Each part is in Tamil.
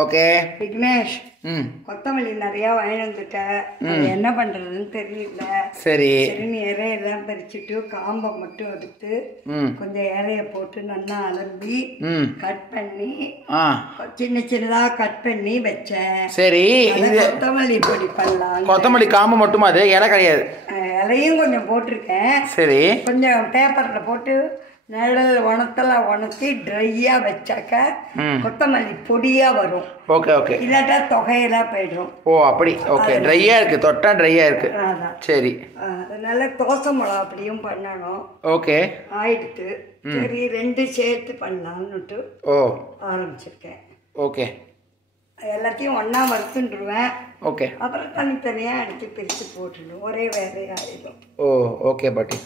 ஓகே விக்னேஷ் கொத்தமல்லி நிறைய வாங்கிட்டு என்ன பண்றதுன்னு தெரியல. சரி நீ இலையெல்லாம் பறிச்சுட்டு காம்பை மட்டும் எடுத்து கொஞ்சம் இலைய போட்டு நல்லா அலம்பி கட் பண்ணி சின்ன சின்னதா கட் பண்ணி வச்சேன். சரி கொத்தமல்லி பொடி பண்ணலாம். கொத்தமல்லி காம்பு மட்டுமா? அது இலை கிடையாது. இலையும் கொஞ்சம் போட்டிருக்கேன். சரி கொஞ்சம் பேப்பர்ல போட்டு நிழல் உணர்த்தி ட்ரையா வச்சாக்க கொத்தமல்லி பொடியா வரும். Okay okay. இல்லாட்டா தொகையெல்லாம் போயிடும். ஓ அப்படி. ஓகே ட்ரையா இருக்கு, தொட்டா ட்ரையா இருக்கு. சரி அதனால தோசை மிளகா அப்படியும் பண்ணணும். ஓகே ஆயிடுத்து. சரி ரெண்டு சேர்த்து பண்ணலாம்னுட்டு ஆரம்பிச்சிருக்கேன். ஓகே எல்லாத்தையும் ஒன்னா வறுத்துருவேன். ஓகே அப்புறம் தனித்தனியா அடிச்சு பிரித்து போட்டுடும். ஒரே வேலையாயிடும். ஓ ஓகே பாட்டி.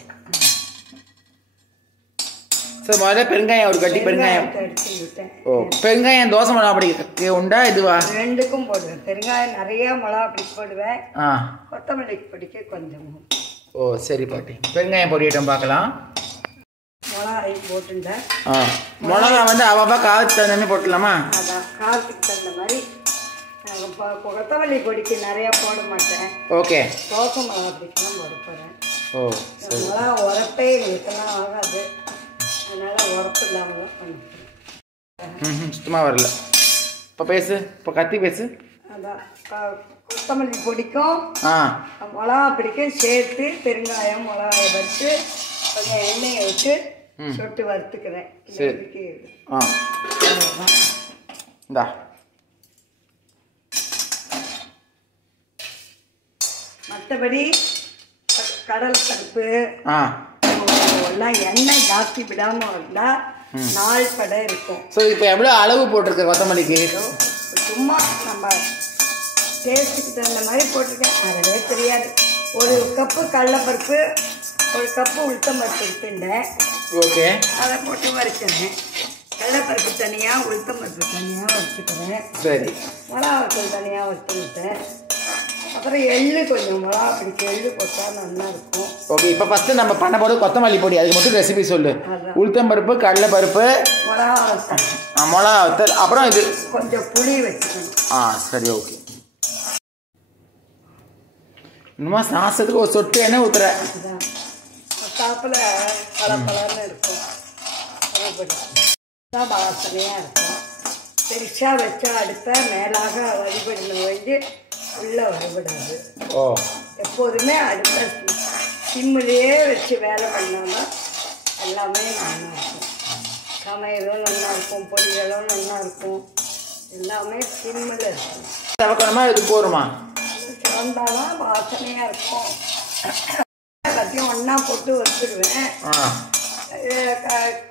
சார் முதல்ல பெருங்காயம் ஒரு கட்டி பெருங்காயம். ஓ பெருங்காயம் தோசை மிளகா அப்படி உண்டா இதுவா? ரெண்டுக்கும் போடுவேன். பெருங்காயம் நிறைய மிளகா அப்படி போடுவேன். கொத்தமல்லி பொடிக்க கொஞ்சம். ஓ சரி பாட்டி. பெருங்காயம் பொடியிட்டம் பார்க்கலாம். மிளகாய் போட்டுட்டேன். மிளகா வந்து அவ்வளோ காரத்துக்கு தகுந்த போட்டுடலாமா? அதான் காரத்துக்கு தகுந்த மாதிரி. கொத்தமல்லி பொடிக்கு நிறையா போட மாட்டேன். ஓகே தோசை மிளகா பொடிக்கெல்லாம் போட போகிறேன். ஓ மிளகா உரப்பே எங்களுக்கெல்லாம் ஆகாது. அதனால உரப்பு இல்லாமல் பண்ணுறேன். சுத்தமாக வரல. இப்போ பேசு, இப்போ கத்தி பேசு. அதான் கொத்தமல்லி பொடிக்கும் மிளகா பிடிக்கும் சேர்த்து பெருங்காயம் மிளகாயை வறுத்து கொஞ்சம் எண்ணெயை வச்சு சொட்டு வறுத்துக்கிறேன். சரி இந்தா மற்றபடி கடல் பருப்பு எல்லாம் எண்ணெய் ஜாஸ்தி விடாமல் இருந்தால் நாள் படை இருக்கும். ஸோ இப்போ எவ்வளோ அளவு போட்டிருக்கேன் கொத்தமல்லிக்கு? சும்மா நம்ம டேஸ்ட்டுக்கு தகுந்த மாதிரி போட்டிருக்கேன். அதவே தெரியாது. ஒரு கப்பு கடலைப்பருப்பு ஒரு கப்பு உளுத்தம்பருப்பு எடுத்துட்டேன். ஓகே அதை போட்டு வறுக்கிறேன். கடலைப்பருப்பு தனியாக உளுத்தம்பருப்பு தனியாக வச்சுக்கிறேன். சரி மிளகாத்தூள் தனியாக வச்சுக்கிட்டேன். அப்புறம் எள்ளு கொஞ்சம் மிளகா பிடிச்சி எள்ளு போட்டால் நல்லா இருக்கும். ஓகே இப்போ ஃபஸ்ட்டு நம்ம பண்ண போகிறது கொத்தமல்லி பொடி. அதுக்கு மட்டும் ரெசிபி சொல்லு. உளுத்தம்பருப்பு கடலைப்பருப்பு மிளகா வத்தல் மிளகா வத்தல் அப்புறம் இது கொஞ்சம் புளி வச்சுக்கணும். சரி ஓகே. இன்னுமா சாசத்துக்கு ஒரு சொட்டு எண்ணெய் ஊற்றுற. அதுதான் சாப்பில் பழப்பழன்னு இருக்கும். வாசனையாக இருக்கும். பெருசாக வச்சா அடுப்ப மேலாக வழிபடணும் வந்து உள்ளே வழிபடாது. எப்போதுமே அடுப்ப சிம்மிலேயே வச்சு வேலை பண்ணாமல் எல்லாமே நல்லா இருக்கும். சமையலும் நல்லா இருக்கும், பொடிகளும் நல்லா இருக்கும். எல்லாமே சிம்மில் இருக்கும். சவக்கணுமா இது போருமா? சிவந்தாதான் வாசனையாக இருக்கும். எல்லாத்தையும் ஒன்றா போட்டு வச்சுடுவேன்.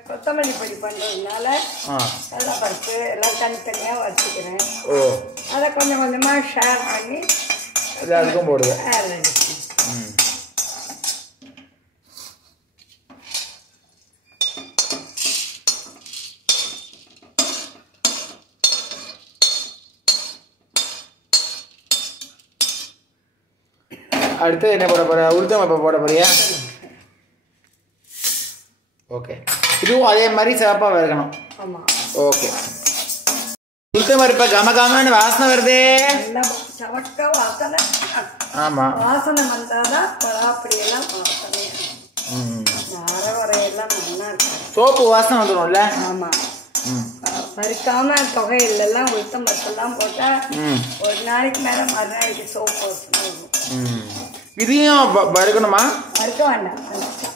கொத்தமல்லி பொடி பண்ணுறதுனால கடலைப்பருப்பு எல்லாம் தனித்தனியாக வச்சுக்கிறேன். அதை கொஞ்சம் கொஞ்சமாக ஷேர் பண்ணி அதுக்கும் போடுவேன். அடுத்து என்ன போட போற? உளுத்தம்பருப்பு போட போறியா? ஓகே இதுவும் அதே மாதிரி சிறப்பாக வறுக்கணும். ஓகே உளுத்தம்பருப்பு கமகமன்னு வாசனை வருதே. ஆமாம் வாசனை வந்தாதான் அப்படியெல்லாம் வரையெல்லாம் நல்லா இருக்கும். சோப்பு வாசனை வந்துடும்ல? ஆமாம் பறிக்காம தொகையிலெல்லாம் உளுத்தம்பருப்பெல்லாம் போட்டால் ஒரு நாளைக்கு மேலே மறுநாளைக்கு சோப்பு வாசனை வரும். இதையும் வறுக்கணுமா? வறுக்க வேண்டாம்.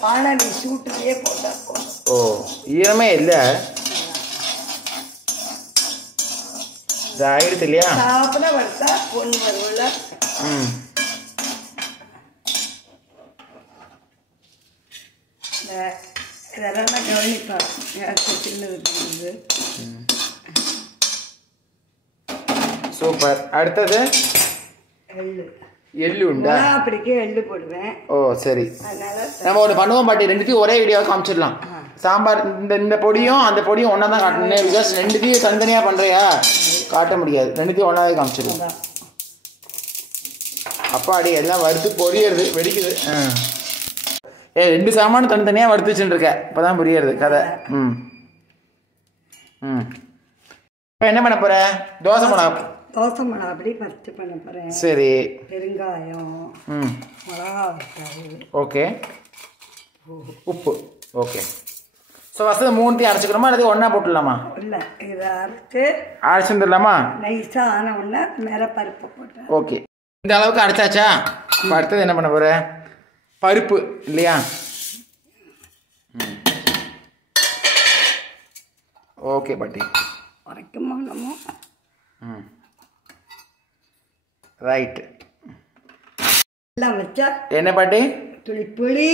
ஆனால் நீ சூட்டுலேயே போட்டால் போதும். ஓ ஈரமே இல்லை. இது ஆயிடுது இல்லையா? சாப்பிட வறுத்தா பொண்ணு வருவல. இதெல்லாம் கவனிப்பா சின்னது. சூப்பர். அடுத்தது எள்ளு. எள்ளு உண்டா? அப்படிக்கே எள்ளு போடுவேன். ஓ சரி நம்ம ஒன்று பண்ணுவோம் பாட்டி. ரெண்டுத்தையும் ஒரே வீடியோவை காமிச்சிடலாம். சாம்பார் இந்த பொடியும் அந்த பொடியும் ஒன்றா தான் காட்டணும். பிகாஸ் ரெண்டுத்தையும் தனித்தனியாக பண்ணுறியா காட்ட முடியாது. ரெண்டுத்தையும் ஒன்றாவே காமிச்சிடலாம். அப்பாடி எல்லாம் வறுத்து பொரியறது வெடிக்குது. ரெண்டு சாமானும் தனித்தனியாக வறுத்து வச்சுட்டு இருக்க. இப்போ தான் புரியுறது கதை. இப்போ என்ன பண்ண போற? தோசை மிளகா. தோசை மிளகா அப்படி ஃபஸ்ட்டு பண்ண போகிறேன். சரி. பெருங்காயம், மிளகா வத்தல், ஓகே, உப்பு. ஓகே. ஸோ ஃபஸ்ட்டு மூணுத்தையும் அரைச்சிக்கணுமா அல்லது ஒன்றா போட்டுடலாமா? இல்லை, இதை அரைச்சி வந்துடலாமா? நைஸாக ஆன உடனே மேலே பருப்பை போட்டேன். ஓகே, இந்த அளவுக்கு அரைச்சாச்சா? அடுத்தது என்ன பண்ண போகிற? பருப்பு இல்லையா? ஓகே பாட்டி. உரைக்குமா நம்ம? ரைட்டு. எல்லாம் வச்சா என்ன பாட்டி? துளி புளி,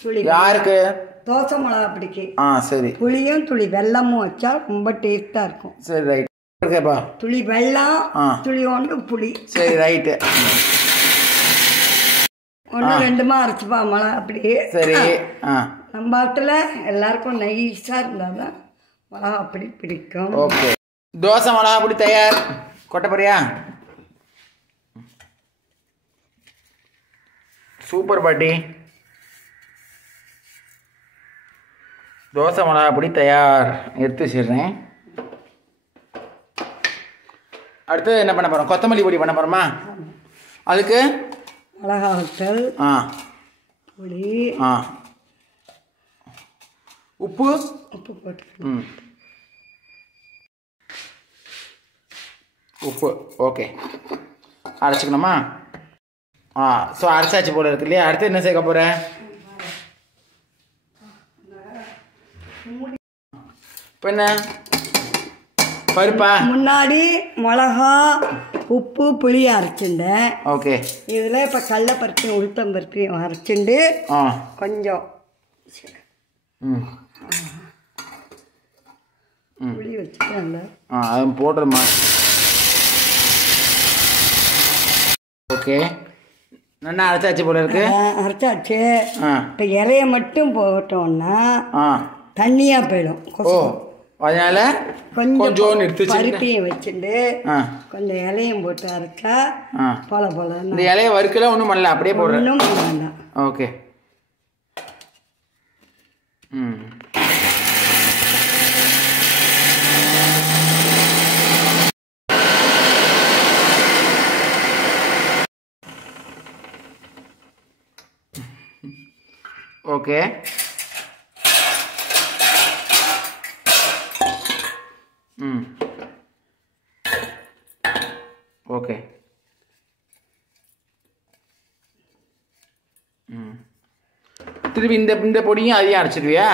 துளி யாருக்கு? தோசை மிளகா பிடிக்கு. சரி. புளியும் துளி வெல்லமும் வச்சா ரொம்ப டேஸ்ட்டாக இருக்கும். சரி, ரைட். ஓகேப்பா. துளி வெல்லம், துளி ஒன்று புளி. சரி, ரைட்டு. ஒன்று ரெண்டுமா அரைச்சிப்பா மிளகா அப்படி. சரி. நம்ம ஆட்டில் எல்லாருக்கும் நைஸாக இருந்தால் தான் மிளகா அப்படி பிடிக்கும். ஓகே, தோசை மிளகா அப்படி தயார். கொட்ட போறியா? சூப்பர் பாட்டி. தோசை மிளகா அப்படி தயார். எடுத்து வச்சிடுறேன். அடுத்தது என்ன பண்ண போகிறோம்? கொத்தமல்லி பொடி பண்ண போகிறோமா? அதுக்கு மிளகா வத்தல், புளி, உப்பு போட்டு உப்பு. ஓகே, அரைச்சிக்கணுமா? ஸோ அரைச்சாச்சு போல இருக்கு இல்லையா? அடுத்து என்ன சேர்க்க போகிறேன்? இப்போ என்ன பருப்பா? முன்னாடி மிளகா, உப்பு, புளி அரைச்சிட்டேன். ஓகே. இதில் இப்போ கடலைப்பருப்பையும் உளுத்தம்பருப்பையும் அரைச்சிண்டு கொஞ்சம் புளி வச்சுட்டேன்ல, அது போடுறமா? ஓகே, நல்லா அரைச்சாச்சு போல இருக்கு. அரைச்சாச்சு. இப்போ இலைய மட்டும் போட்டோம்னா தண்ணியாக போயிடும். அதனால கொஞ்சம் எடுத்து பருப்பையும் வச்சுட்டு கொஞ்சம் இலையும் போட்டு அரைச்சா போல போல. இந்த இலைய வறுக்கல ஒன்றும் பண்ணல, அப்படியே போடுறேன். ஒன்றும் வேண்டாம். ஓகே. ஓகே. ஓகே. திருப்பி இந்த பொடியும் அதையும் அரைச்சிடுவியா?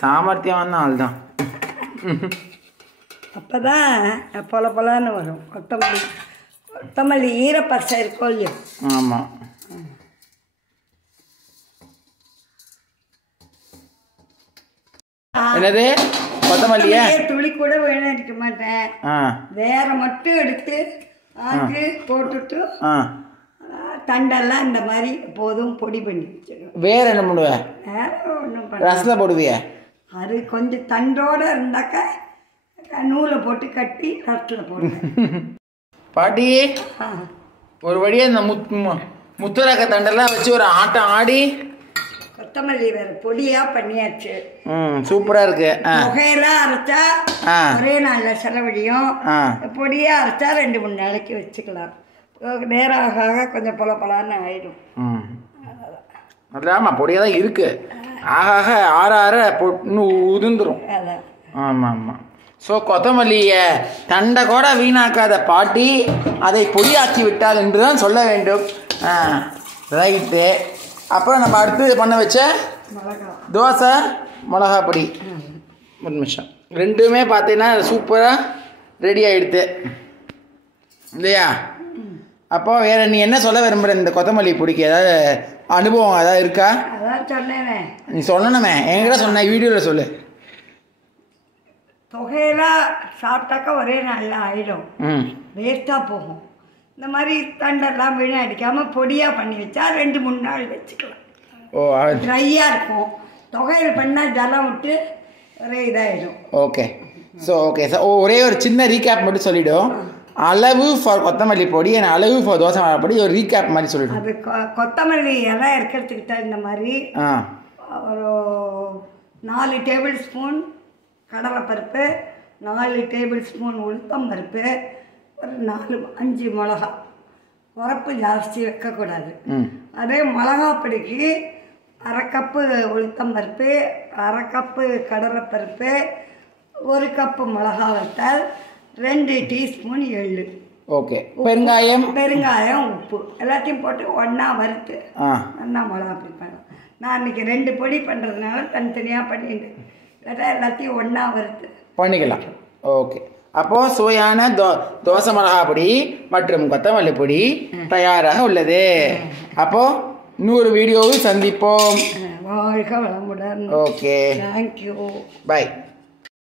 சாமர்த்தியமான ஆள் தான். அப்போ தான் பொல பொலன்னு வரும். கொத்தமல்லி ஈரப்பசை இருக்கோ இல்லையோ? ஆமாம். என்னது? கொத்தமல்லியா? துளி கூட வேணும் எடுக்க மாட்டேன். வேற மட்டும் எடுத்து ஆக்கி போட்டுட்டு தண்டெல்லாம் இந்த மாதிரி எப்போதும் பொடி பண்ணி வச்சிருக்கேன். வேற என்ன பண்ணுவ? வேற ஒன்றும் பண்ண. ரசத்தில் போடுவிய? அது கொஞ்சம் தண்டோடு இருந்தாக்கா நூலை போட்டு கட்டி ரசத்தில் போடுவேன். பாட்டி ஒரு வழியாக இந்த முத்துரக்க தண்டெல்லாம் வச்சு ஒரு ஆட்டம் ஆடி கொத்தமல்லி வேற பொடியா பண்ணியாச்சு. சூப்பரா இருக்கு. புகையெல்லாம் அரைச்சா ஒரே நாள்ல செலவழியும். பொடியா அரைச்சா 2-3 நாளைக்கு வச்சுக்கலாம். நேரம் ஆக கொஞ்சம் பொல பொலான்னு ஆயிடும். ஆமா, பொடியா தான் இருக்கு. ஆக ஆற இன்னும் உதிர்ந்துரும். ஆமா ஆமா. ஸோ கொத்தமல்லியை தண்டை கூட வீணாக்காத பாட்டி அதை பொடியாக்கி விட்டால் என்று தான் சொல்ல வேண்டும். ரைட்டு. அப்புறம் நம்ம அடுத்து பண்ண வச்ச தோசை மிளகா பொடி. ஒரு நிமிஷம். ரெண்டுமே பார்த்தீங்கன்னா சூப்பராக ரெடி ஆகிடுது இல்லையா? அப்போ வேற நீ என்ன சொல்ல விரும்புகிற இந்த கொத்தமல்லி பொடிக்கு? ஏதாவது அனுபவம் ஏதாவது இருக்கா? நீ சொல்லணுமே, என்கிட்ட சொன்ன வீடியோவில் சொல்லு. தொகையெல்லாம் சாப்பிட்டாக்கா ஒரே நாளில் ஆயிடும், வேஸ்ட்டாக போகும். இந்த மாதிரி தண்டெல்லாம் வீணடிக்காமல் பொடியாக பண்ணி வச்சா 2-3 நாள் வச்சுக்கலாம். ட்ரையாக இருக்கும். தொகையில் பண்ணால் ஜலம் விட்டு ஒரே இதாகிடும். ஓகே. ஓகே சார், ஒரே ஒரு சின்ன ரீகேப் மட்டும் சொல்லிவிடும். அளவு ஃபார் கொத்தமல்லி பொடி, அளவு ஃபார் தோசை மிளகா பொடி, ஒரு ரீகேப் மாதிரி சொல்லிவிடும். அது கொத்தமல்லி எல்லாம் இருக்கிறதுக்கிட்ட இந்த மாதிரி ஒரு 4 டேபிள் ஸ்பூன் கடலைப்பருப்பு, 4 டேபிள் ஸ்பூன் உளுத்தம் பருப்பு, ஒரு 4-5 மிளகா. உரப்பு ஜாஸ்தி வைக்கக்கூடாது. அதே மிளகா பொடிக்கு 1/2 கப்பு உளுத்தம் பருப்பு, 1/2 கப்பு கடலைப்பருப்பு, 1 கப்பு மிளகா வத்தல், 2 டீஸ்பூன் எள்ளு. ஓகே. பெருங்காயம், உப்பு எல்லாத்தையும் போட்டு ஒன்றா வறுத்து ஒன்றா மிளகா பொடி பண்ணலாம். நான் இன்னைக்கு 2 பொடி பண்ணுறதுனால தனித்தனியாக பண்ணிட்டு எல்லாத்தையும் ஒன்றா வறுத்து பண்ணிக்கலாம். ஓகே. அப்போது சுவையான தோசை மிளகா பொடி மற்றும் கொத்தமல்லி பொடி தயாராக உள்ளது. அப்போது 100 வீடியோவில் சந்திப்போம். வாழ்க வளமுடன். Okay, thank you, by.